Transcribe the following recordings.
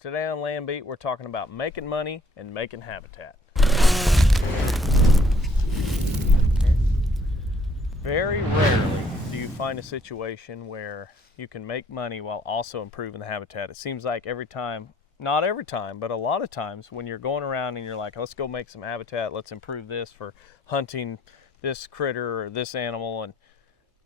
Today on Land Beat, we're talking about making money and making habitat. Very rarely do you find a situation where you can make money while also improving the habitat. It seems like every time, not every time, but a lot of times when you're going around and you're like, let's go make some habitat, let's improve this for hunting this critter or this animal, and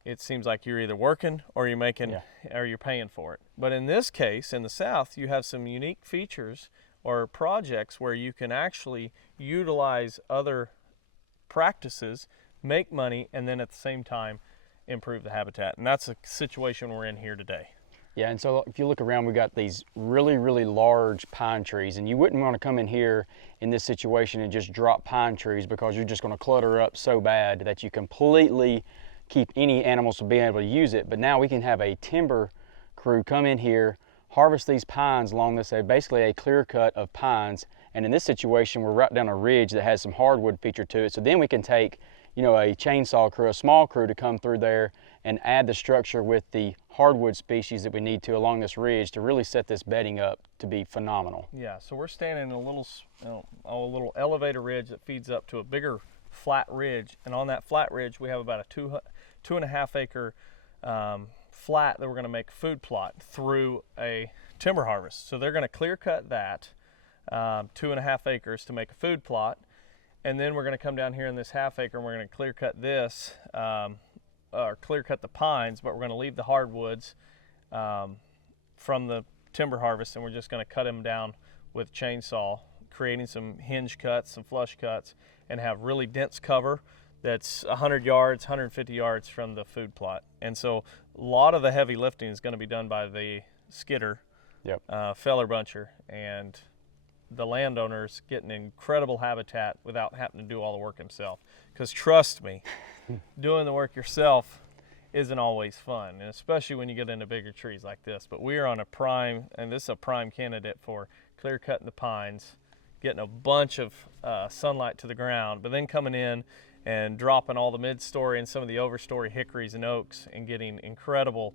it seems like you're either working or you're making or you're paying for it. But in this case, in the South, you have some unique features or projects where you can actually utilize other practices, make money, and then at the same time improve the habitat. And that's a situation we're in here today. Yeah, and so if you look around, we got these really, really large pine trees, and you wouldn't want to come in here in this situation and just drop pine trees, because you're just going to clutter up so bad that you completely keep any animals from being able to use it. But now we can have a timber crew come in here, harvest these pines along this, basically a clear cut of pines. And in this situation, we're right down a ridge that has some hardwood feature to it. So then we can take, you know, a chainsaw crew, a small crew, to come through there and add the structure with the hardwood species that we need to along this ridge to really set this bedding up to be phenomenal. Yeah, so we're standing in a little elevator ridge that feeds up to a bigger flat ridge, and on that flat ridge we have about a 2.5 acre flat that we're going to make a food plot through a timber harvest. So they're going to clear cut that 2.5 acres to make a food plot, and then we're going to come down here in this half acre and we're going to clear cut this or clear cut the pines, but we're going to leave the hardwoods from the timber harvest, and we're just going to cut them down with chainsaw, creating some hinge cuts, some flush cuts, and have really dense cover that's 100 yards, 150 yards from the food plot. And so a lot of the heavy lifting is going to be done by the skidder, feller buncher, and the landowners getting incredible habitat without having to do all the work himself. Because trust me, doing the work yourself isn't always fun, and especially when you get into bigger trees like this. But we are on a prime, and this is a prime candidate for clear cutting the pines, getting a bunch of sunlight to the ground, but then coming in and dropping all the mid-story and some of the overstory hickories and oaks and getting incredible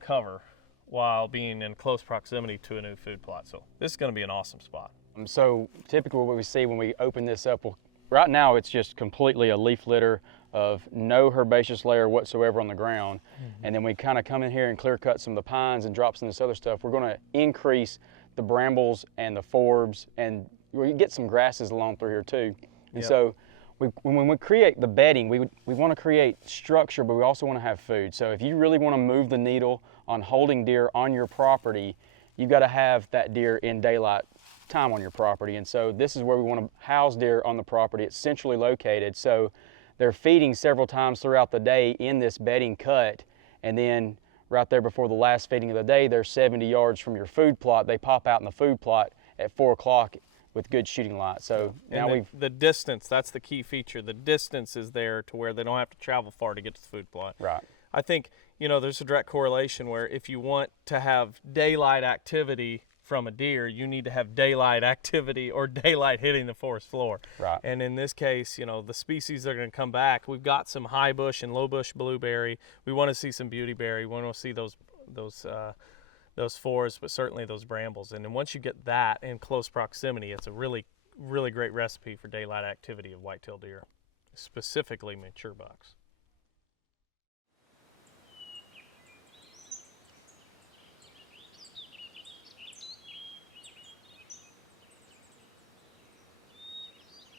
cover while being in close proximity to a new food plot. So this is going to be an awesome spot. So typically what we see when we open this up, right now it's just completely a leaf litter of no herbaceous layer whatsoever on the ground. And then we kind of come in here and clear cut some of the pines and drop some of this other stuff. We're going to increase the brambles and the forbs, and we get some grasses along through here too. And so when we create the bedding, we want to create structure, but we also want to have food. So if you really want to move the needle on holding deer on your property, you've got to have that deer in daylight time on your property. And so this is where we want to house deer on the property. It's centrally located, so they're feeding several times throughout the day in this bedding cut, and then right there before the last feeding of the day, they're 70 yards from your food plot. They pop out in the food plot at 4 o'clock with good shooting light. So now the distance, that's the key feature. The distance is there to where they don't have to travel far to get to the food plot. Right. I think, you know, there's a direct correlation where if you want to have daylight activity from a deer, you need to have daylight activity or daylight hitting the forest floor. Right. And in this case, you know, the species that are going to come back, we've got some high bush and low bush blueberry. We want to see some beautyberry. We want to see those forests, but certainly those brambles. And then once you get that in close proximity, it's a really, really great recipe for daylight activity of whitetail deer, specifically mature bucks.